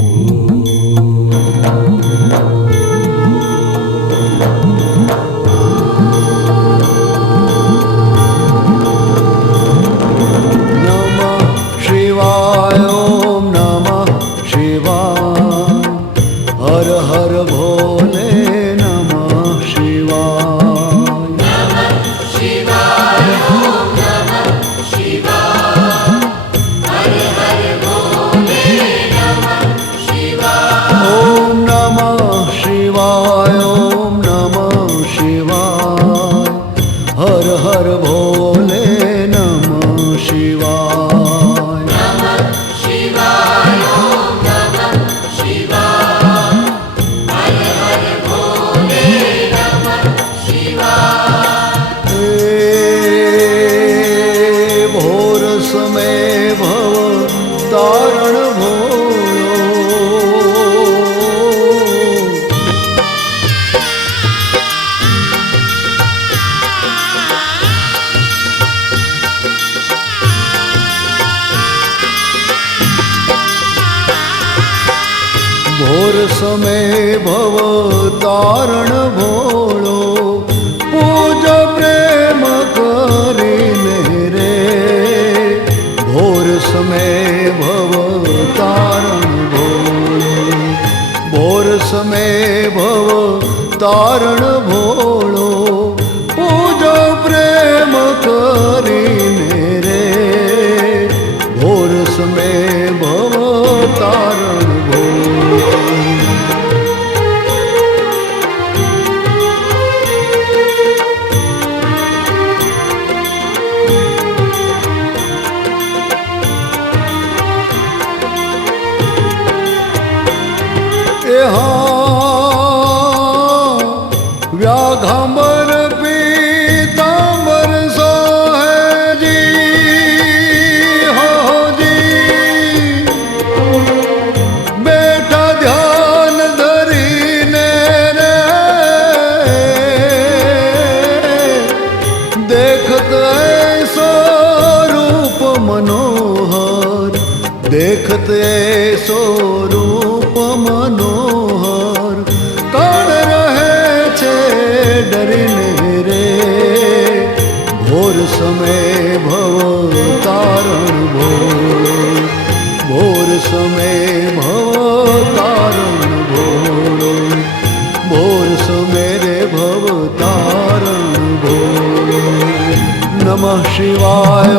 Ooh. oh. સમય ભવ તારણ ભોળો પૂજ પ્રેમ કરીને રે. ભોર સમે ભવ તારણ ભોળો ભોર સમે ભવ તારણ ભોળો ઘમર પીતાંબર સોહજી હોજી બેઠા ધ્યાન ધરીને રે દેખત સ્વરૂપ મનોહર દેખતે સ્વરૂપ सुमेरे भवतारम्भो नम शिवाय।